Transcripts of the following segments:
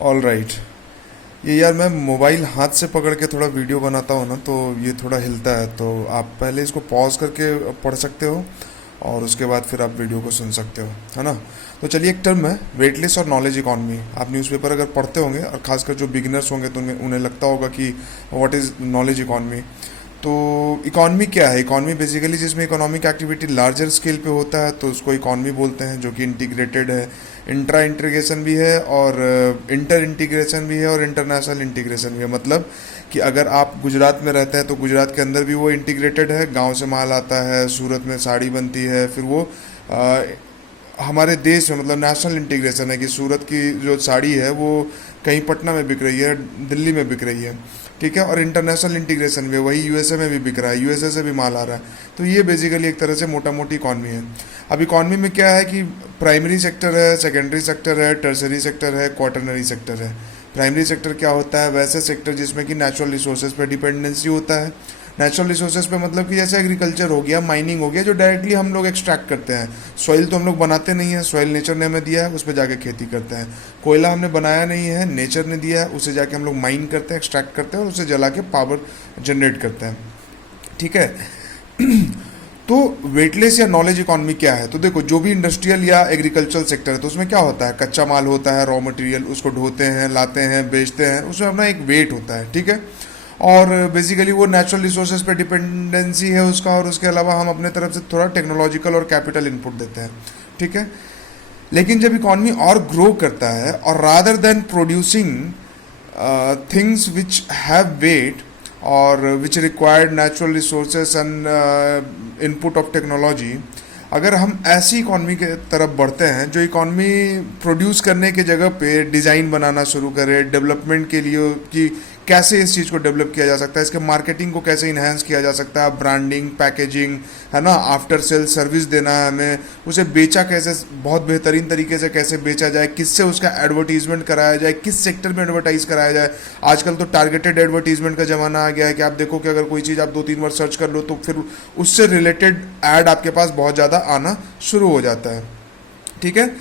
All right. ये यार मैं मोबाइल हाथ से पकड़ के थोड़ा वीडियो बनाता हूँ ना, तो ये थोड़ा हिलता है, तो आप पहले इसको पॉज करके पढ़ सकते हो और उसके बाद फिर आप वीडियो को सुन सकते हो, है ना। तो चलिए, एक टर्म है वेटलेस और नॉलेज इकॉनमी। आप न्यूज़पेपर अगर पढ़ते होंगे और खासकर जो बिगिनर्स होंगे तो उन्हें उन्हें लगता होगा कि व्हाट इज़ नॉलेज इकॉनमी। तो इकॉनमी क्या है? इकॉनमी बेसिकली जिसमें इकोनॉमिक एक्टिविटी लार्जर स्केल पे होता है तो उसको इकॉनमी बोलते हैं, जो कि इंटीग्रेटेड है। इंट्रा इंटीग्रेशन भी है और इंटर इंटीग्रेशन भी है और इंटरनेशनल इंटीग्रेशन भी है। मतलब कि अगर आप गुजरात में रहते हैं तो गुजरात के अंदर भी वो इंटीग्रेटेड है, गांव से माल आता है, सूरत में साड़ी बनती है, फिर वो अ, हमारे देश में मतलब नेशनल इंटीग्रेशन है कि सूरत की जो साड़ी है वो कहीं पटना में बिक रही है, दिल्ली में बिक रही है, ठीक है। और इंटरनेशनल इंटीग्रेशन भी वही यूएसए में भी बिक रहा है, यूएसए से भी माल आ रहा है। तो ये बेसिकली एक तरह से मोटा मोटी इकॉनमी है। अब इकॉनमी में क्या है कि प्राइमरी सेक्टर है, सेकेंडरी सेक्टर है, टर्सरी सेक्टर है, क्वाटरनरी सेक्टर है। प्राइमरी सेक्टर क्या होता है? वैसे सेक्टर जिसमें कि नेचुरल रिसोर्सेज पर डिपेंडेंसी होता है। नेचुरल रिसोर्सेज पे मतलब कि जैसे एग्रीकल्चर हो गया, माइनिंग हो गया, जो डायरेक्टली हम लोग एक्सट्रैक्ट करते हैं। सॉइल तो हम लोग बनाते नहीं हैं, सॉइल नेचर ने हमें दिया है, उस पर जाके खेती करते हैं। कोयला हमने बनाया नहीं है, नेचर ने दिया है, उसे जाके हम लोग माइन करते हैं, एक्सट्रैक्ट करते हैं और उसे जला के पावर जनरेट करते हैं, ठीक है। तो वेटलेस या नॉलेज इकॉनमी क्या है? तो देखो, जो भी इंडस्ट्रियल या एग्रीकल्चरल सेक्टर है तो उसमें क्या होता है? कच्चा माल होता है, रॉ मटेरियल, उसको ढोते हैं, लाते हैं, बेचते हैं, उसमें अपना एक वेट होता है, ठीक है। और बेसिकली वो नेचुरल रिसोर्सेज पे डिपेंडेंसी है उसका, और उसके अलावा हम अपने तरफ से थोड़ा टेक्नोलॉजिकल और कैपिटल इनपुट देते हैं, ठीक है। लेकिन जब इकॉनमी और ग्रो करता है और rather than producing things which have weight और which required natural resources and input of technology, अगर हम ऐसी इकॉनमी के तरफ बढ़ते हैं जो इकॉनमी प्रोड्यूस करने के जगह पे डिज़ाइन बनाना शुरू करे, डेवलपमेंट के लिए कि कैसे इस चीज़ को डेवलप किया जा सकता है, इसके मार्केटिंग को कैसे इन्हांस किया जा सकता है, ब्रांडिंग, पैकेजिंग, है ना, आफ्टर सेल सर्विस देना है हमें, उसे बेचा कैसे, बहुत बेहतरीन तरीके से कैसे बेचा जाए, किससे उसका एडवर्टीजमेंट कराया जाए, किस सेक्टर में एडवर्टाइज कराया जाए। आजकल तो टारगेटेड एडवर्टीजमेंट का ज़माना आ गया है कि आप देखो कि अगर कोई चीज़ आप 2-3 बार सर्च कर लो तो फिर उससे रिलेटेड ऐड आपके पास बहुत ज़्यादा आना शुरू हो जाता है, ठीक है।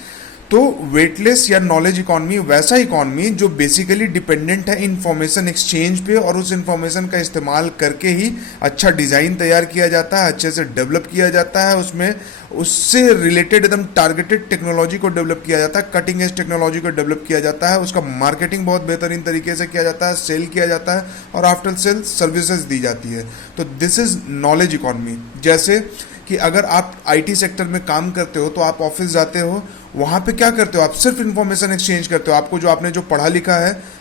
तो वेटलेस या नॉलेज इकॉनमी वैसा इकॉनमी जो बेसिकली डिपेंडेंट है इंफॉर्मेशन एक्सचेंज पे, और उस इंफॉर्मेशन का इस्तेमाल करके ही अच्छा डिज़ाइन तैयार किया जाता है, अच्छे से डेवलप किया जाता है, उसमें उससे रिलेटेड एकदम टारगेटेड टेक्नोलॉजी को डेवलप किया जाता है, कटिंग एज टेक्नोलॉजी को डेवलप किया जाता है, उसका मार्केटिंग बहुत बेहतरीन तरीके से किया जाता है, सेल किया जाता है और आफ्टर सेल सर्विसेज दी जाती है। तो दिस इज़ नॉलेज इकॉनमी। जैसे कि अगर आप आईटी सेक्टर में काम करते हो तो आप ऑफिस जाते हो, वहाँ पे क्या करते हो? आप सिर्फ इन्फॉर्मेशन एक्सचेंज करते हो। आपको जो आपने जो पढ़ा लिखा है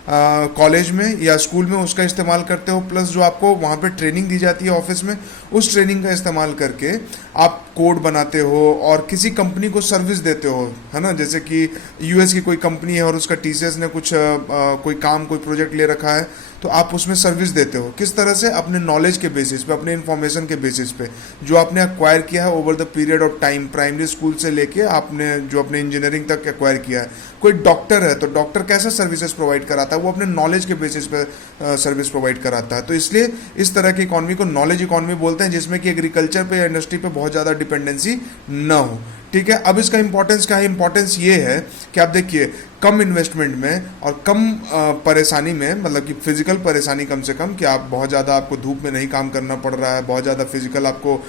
कॉलेज में या स्कूल में उसका इस्तेमाल करते हो, प्लस जो आपको वहाँ पे ट्रेनिंग दी जाती है ऑफिस में, उस ट्रेनिंग का इस्तेमाल करके आप कोड बनाते हो और किसी कंपनी को सर्विस देते हो, है ना। जैसे कि यूएस की कोई कंपनी है और उसका टीसीएस ने कुछ कोई काम, कोई प्रोजेक्ट ले रखा है, तो आप उसमें सर्विस देते हो। किस तरह से? अपने नॉलेज के बेसिस पे, अपने इन्फॉर्मेशन के बेसिस पे, जो आपने एक्वायर किया है over the period of time, primary school से लेके आपने जो अपने इंजीनियरिंग तक एक्वायर किया है। कोई डॉक्टर है तो डॉक्टर कैसा सर्विसेज प्रोवाइड कराता है? वो अपने नॉलेज के बेसिस पे सर्विस प्रोवाइड कराता है। तो इसलिए इस तरह की इकॉनमी को नॉलेज इकॉनमी बोलते हैं, जिसमें कि एग्रीकल्चर पे या इंडस्ट्री पे बहुत ज़्यादा डिपेंडेंसी न हो, ठीक है। अब इसका इंपॉर्टेंस क्या है? इंपॉर्टेंस ये है कि आप देखिए, कम इन्वेस्टमेंट में और कम परेशानी में, मतलब कि फिजिकल परेशानी कम से कम, कि आप बहुत ज़्यादा, आपको धूप में नहीं काम करना पड़ रहा है, बहुत ज़्यादा फिजिकल आपको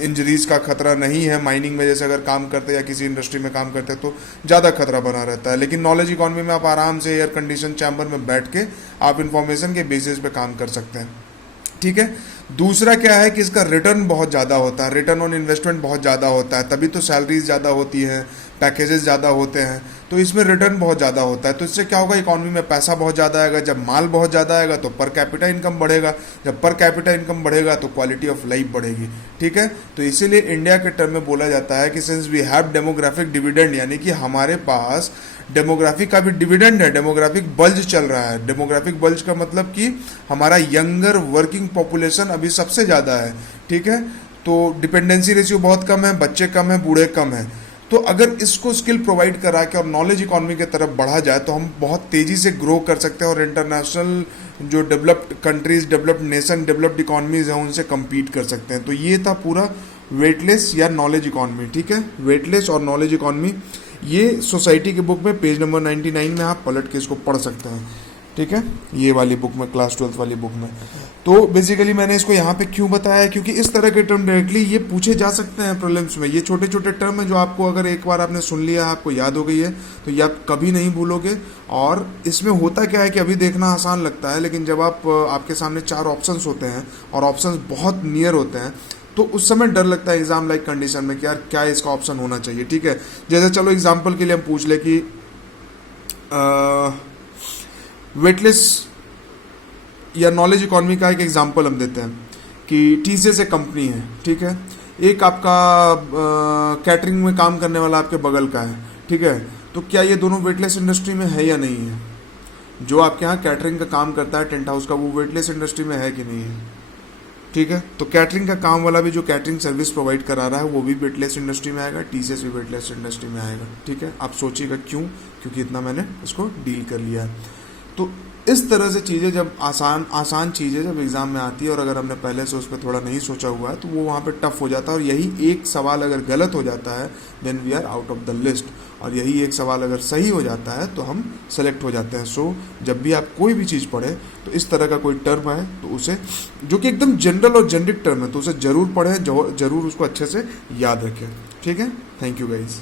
इंजरीज का खतरा नहीं है। माइनिंग में जैसे अगर काम करते या किसी इंडस्ट्री में काम करते तो ज़्यादा खतरा बना रहता है। लेकिन नॉलेज इकॉनमी में आप आराम से एयर कंडीशन चैम्बर में बैठ के आप इंफॉर्मेशन के बेसिस पे काम कर सकते हैं, ठीक है। दूसरा क्या है कि इसका रिटर्न बहुत ज़्यादा होता है, रिटर्न ऑन इन्वेस्टमेंट बहुत ज़्यादा होता है, तभी तो सैलरीज ज़्यादा होती हैं, पैकेजेस ज़्यादा होते हैं, तो इसमें रिटर्न बहुत ज़्यादा होता है। तो इससे क्या होगा? इकॉनमी में पैसा बहुत ज़्यादा आएगा। जब माल बहुत ज़्यादा आएगा तो पर कैपिटा इनकम बढ़ेगा, जब पर कैपिटा इनकम बढ़ेगा तो क्वालिटी ऑफ लाइफ बढ़ेगी, ठीक है। तो इसीलिए इंडिया के टर्म में बोला जाता है कि since we have demographic dividend, यानी कि हमारे पास डेमोग्राफिक का भी डिविडेंड है, डेमोग्राफिक बल्ज चल रहा है। डेमोग्राफिक बल्ज का मतलब कि हमारा यंगर वर्किंग पॉपुलेशन अभी सबसे ज़्यादा है, ठीक है। तो डिपेंडेंसी रेशियो बहुत कम है, बच्चे कम है, बूढ़े कम है। तो अगर इसको स्किल प्रोवाइड करा के और नॉलेज इकॉनमी की तरफ बढ़ा जाए तो हम बहुत तेज़ी से ग्रो कर सकते हैं और इंटरनेशनल जो developed countries, developed nation, developed economies हैं उनसे कम्पीट कर सकते हैं। तो ये था पूरा वेटलेस या नॉलेज इकॉनमी, ठीक है। वेटलेस और नॉलेज इकॉनमी ये सोसाइटी की बुक में पेज नंबर 99 में आप पलट के इसको पढ़ सकते हैं, ठीक है, ये वाली बुक में, क्लास 12th वाली बुक में। तो बेसिकली मैंने इसको यहाँ पे क्यों बताया, क्योंकि इस तरह के टर्म डायरेक्टली ये पूछे जा सकते हैं प्रीलिम्स में। ये छोटे छोटे टर्म है जो आपको अगर एक बार आपने सुन लिया, आपको याद हो गई है, तो ये आप कभी नहीं भूलोगे। और इसमें होता क्या है कि अभी देखना आसान लगता है, लेकिन जब आपके सामने 4 ऑप्शंस होते हैं और ऑप्शंस बहुत नियर होते हैं, तो उस समय डर लगता है एग्जाम लाइक कंडीशन में कि यार क्या इसका ऑप्शन होना चाहिए, ठीक है। जैसे चलो एग्जाम्पल के लिए हम पूछ ले कि वेटलेस या नॉलेज इकोनॉमी का एक एग्जांपल हम देते हैं कि टीसीएस एक कंपनी है, ठीक है, एक आपका कैटरिंग में काम करने वाला आपके बगल का है, ठीक है। तो क्या ये दोनों वेटलेस इंडस्ट्री में है या नहीं है? जो आपके यहाँ कैटरिंग का काम करता है टेंट हाउस का, वो वेटलेस इंडस्ट्री में है कि नहीं है, ठीक है। तो कैटरिंग का काम वाला भी जो कैटरिंग सर्विस प्रोवाइड करा रहा है वो भी वेटलेस इंडस्ट्री में आएगा, टीसीएस भी वेटलेस इंडस्ट्री में आएगा, ठीक है। आप सोचिएगा क्यों, क्योंकि इतना मैंने इसको डील कर लिया है। तो इस तरह से चीज़ें जब आसान चीज़ें जब एग्ज़ाम में आती है और अगर हमने पहले से उस पर थोड़ा नहीं सोचा हुआ है तो वो वहाँ पे टफ हो जाता है। और यही एक सवाल अगर गलत हो जाता है then we are out of the list, और यही एक सवाल अगर सही हो जाता है तो हम सेलेक्ट हो जाते हैं। सो जब भी आप कोई भी चीज़ पढ़ें तो इस तरह का कोई टर्म है तो उसे, जो कि एकदम जनरल और जेनरिक टर्म है, तो उसे ज़रूर पढ़ें, ज़रूर उसको अच्छे से याद रखें, ठीक है। Thank you guys.